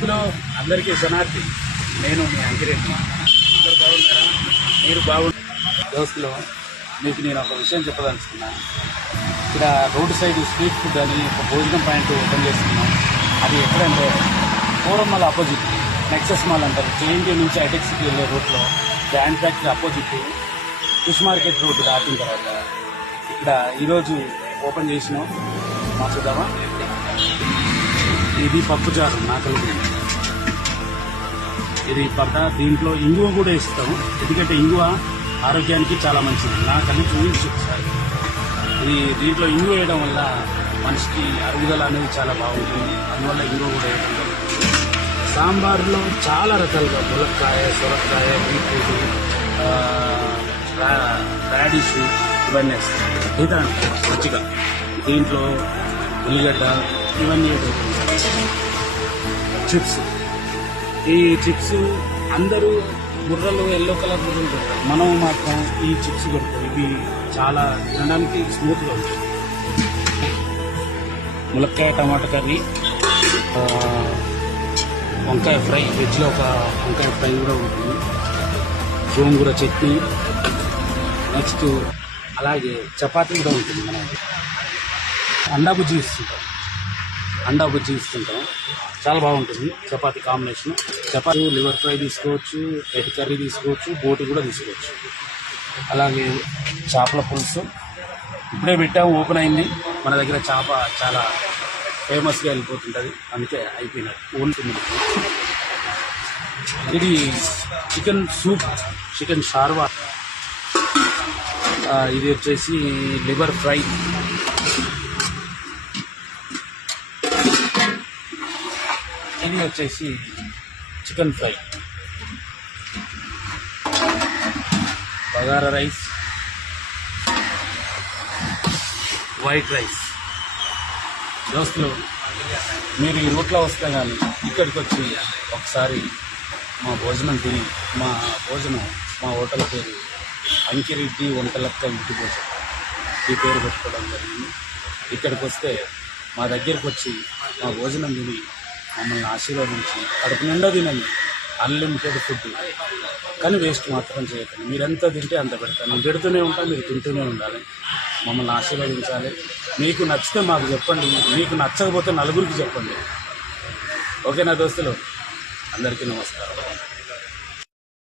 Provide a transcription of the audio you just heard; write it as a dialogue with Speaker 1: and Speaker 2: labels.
Speaker 1: అందరికీ శనార్థి నేను మీ అంకిరెడ్డి. అందరు బాగున్నారా? మీరు బాగున్నారు దోస్తులు మీకు నేను ఒక విషయం చెప్పదలుచుకున్నాను. ఇక్కడ రోడ్డు సైడ్ స్ట్రీట్ ఫుడ్ అని ఒక భోజనం పాయింట్ ఓపెన్ చేస్తున్నాం. అది ఎక్కడంటే పూరమ్మల ఆపోజిట్. నెక్సెస్ మాల్ అంటారు. జేఎన్టీ నుంచి హైటెక్ సిటీ వెళ్ళే రూట్లో band factory opposite. Fish market road దాటిన తర్వాత ఇక్కడ ఈరోజు ఓపెన్ చేసినాం. మా చూద్దామా ఇది పప్పుచారు నాకలు. ఇది పడ్డ దీంట్లో ఇంగువ కూడా ఇస్తాము ఎందుకంటే ఇంగువ ఆరోగ్యానికి చాలా మంచిది. నాకన్నీ చూపించి సార్ ఇది దీంట్లో ఇంగువ వేయడం వల్ల మనిషికి అరుగుదల అనేది చాలా బాగుంటుంది. అందువల్ల ఇంగువ కూడా వేయడం జరుగుతుంది. సాంబార్లో చాలా రకాలుగా ములక్కాయ సొరకాయ బీట్రూట్ రాడిష్ ఇవన్నీ వేస్తాం. ఇదానికి రుచిగా దీంట్లో ఉల్లిగడ్డ ఇవన్నీ చిప్స్. ఈ చిప్స్ అందరూ బుర్రలు ఎల్లో కలర్ బుర్రలు పెడతారు మనం మాత్రం ఈ చిప్స్ పెడతాం ఇవి చాలా తినడానికి స్మూత్గా ఉంటాయి. ములక్కాయ టమాటా కర్రీ వంకాయ ఫ్రై. వెజ్లో ఒక వంకాయ ఫ్రై కూడా ఉంటుంది. గోంగూర చట్నీ. నెక్స్ట్ అలాగే చపాతీ కూడా ఉంటుంది మనం అండా బుజ్జి ఇస్తుంటాం అండా బుజ్జి ఇస్తుంటాం చాలా బాగుంటుంది. చపాతీ కాంబినేషన్. చపాతీ లివర్ ఫ్రై తీసుకోవచ్చు ఎగ్ కర్రీ తీసుకోవచ్చు బోటి కూడా తీసుకోవచ్చు. అలాగే చేపల పులుసు. ఇప్పుడే పెట్టాము ఓపెన్ అయింది. మన దగ్గర చేప చాలా ఫేమస్గా వెళ్ళిపోతుంటుంది. అందుకే అయిపోయినట్టు ఉంటుంది ఇది చికెన్ సూప్ చికెన్ షార్వా. ఇది వచ్చేసి లివర్ ఫ్రై. ఇది వచ్చేసి chicken fry. Bagara rice white rice. దోస్తులు మీరు ఈ రూట్లో వస్తే కానీ ఇక్కడికి వచ్చి ఒకసారి మా భోజనం తిని మా భోజనం మా హోటల్ పేరు అంకిరెడ్డి వంటలక్క ఇంటి భోజనం. ఈ పేరు పెట్టుకోవడం జరిగింది. ఇక్కడికి వస్తే మా దగ్గరికి వచ్చి మా భోజనం తిని మమ్మల్ని ఆశీర్వదించి కడుపు నిండా తినండి. అన్లిమిటెడ్ ఫుడ్ కానీ వేస్ట్ మాత్రం చేయకండి. మీరు ఎంత తింటే అంత పెడతాను నేను పెడుతూనే ఉంటాను మీరు తింటూనే ఉండాలి. మమ్మల్ని ఆశీర్వదించాలి. మీకు నచ్చితే మాకు చెప్పండి. మీకు నచ్చకపోతే నలుగురికి చెప్పండి. ఓకేనా దోస్తులు? అందరికీ నమస్కారం.